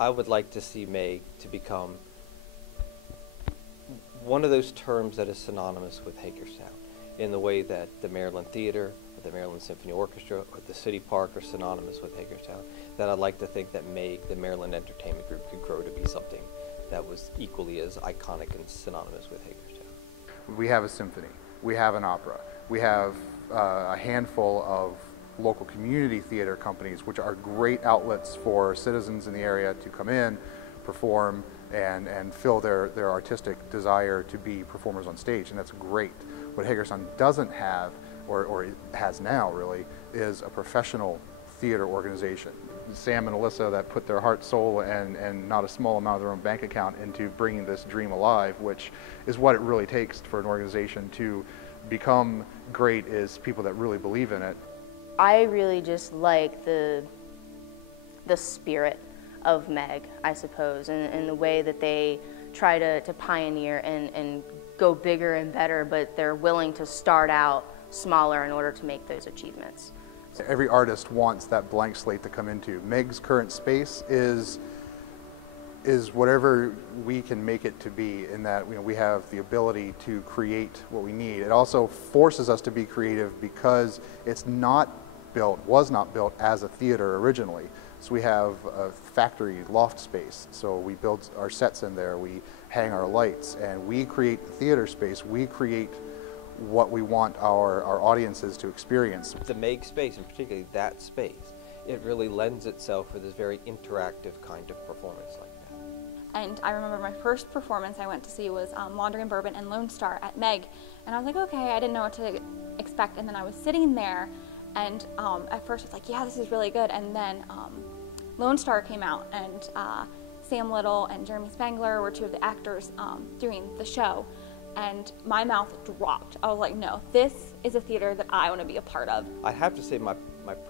I would like to see Meg to become one of those terms that is synonymous with Hagerstown, in the way that the Maryland Theater, or the Maryland Symphony Orchestra, or the City Park are synonymous with Hagerstown. That I'd like to think that Meg, the Maryland Entertainment Group, could grow to be something that was equally as iconic and synonymous with Hagerstown. We have a symphony, we have an opera, we have a handful of local community theater companies, which are great outlets for citizens in the area to come in, perform, and fill their artistic desire to be performers on stage, and that's great. What Hagerstown doesn't have, or it has now really, is a professional theater organization. Sam and Alyssa that put their heart, soul, and not a small amount of their own bank account into bringing this dream alive, which is what it really takes for an organization to become great, is people that really believe in it. I really just like the spirit of Meg, I suppose, and the way that they try to pioneer and go bigger and better, but they're willing to start out smaller in order to make those achievements. Every artist wants that blank slate to come into. Meg's current space is whatever we can make it to be, in that we have the ability to create what we need. It also forces us to be creative because it's was not built as a theater originally. So we have a factory loft space, so we build our sets in there, we hang our lights, and we create the theater space. We create what we want our audiences to experience. The Meg space, and particularly that space, it really lends itself for this very interactive kind of performance like that. And I remember my first performance I went to see was Wandering Bourbon and Lone Star at Meg, and I was like, okay, I didn't know what to expect, and then I was sitting there, and at first I was like, yeah, this is really good, and then Lone Star came out, and Sam Little and Jeremy Spangler were two of the actors doing the show, and my mouth dropped. I was like, no, this is a theater that I want to be a part of. I have to say my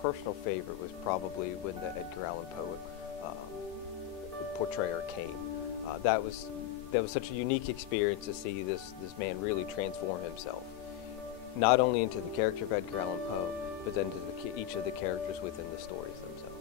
personal favorite was probably when the Edgar Allan Poe portrayer came. That was such a unique experience to see this man really transform himself, not only into the character of Edgar Allan Poe, but then to each of the characters within the stories themselves.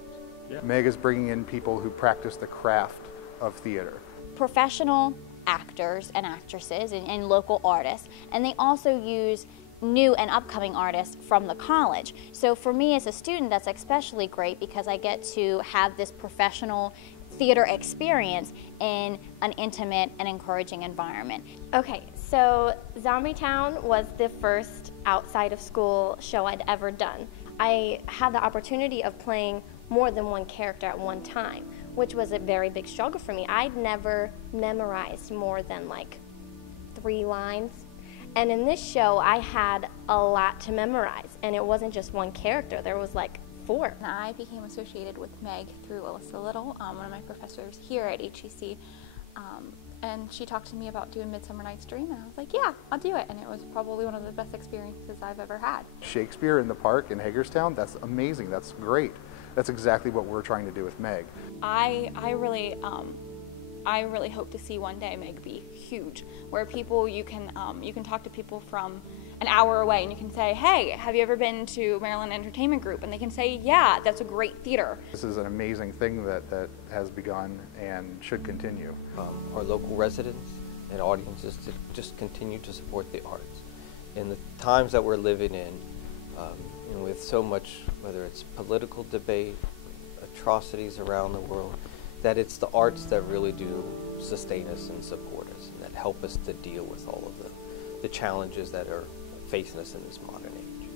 Yeah. Meg is bringing in people who practice the craft of theater. Professional actors and actresses and local artists, and they also use new and upcoming artists from the college. So for me as a student, that's especially great because I get to have this professional theater experience in an intimate and encouraging environment. Okay, so Zombie Town was the first outside of school show I'd ever done. I had the opportunity of playing more than one character at one time, which was a very big struggle for me. I'd never memorized more than like 3 lines. And in this show, I had a lot to memorize, and it wasn't just one character, there was like 4. I became associated with Meg through Alyssa Little, one of my professors here at HEC, and she talked to me about doing Midsummer Night's Dream, and I was like, yeah, I'll do it, and it was probably one of the best experiences I've ever had. Shakespeare in the Park in Hagerstown, that's amazing, that's great. That's exactly what we're trying to do with Meg. I really hope to see one day Meg be huge, where people you can talk to people from an hour away and you can say, hey, have you ever been to Maryland Entertainment Group? And they can say, yeah, that's a great theater. This is an amazing thing that has begun and should continue. Our local residents and audiences to just continue to support the arts. In the times that we're living in, with so much, whether it's political debate, atrocities around the world, that it's the arts that really do sustain us and support us, and that help us to deal with all of the challenges that are facing us in this modern age.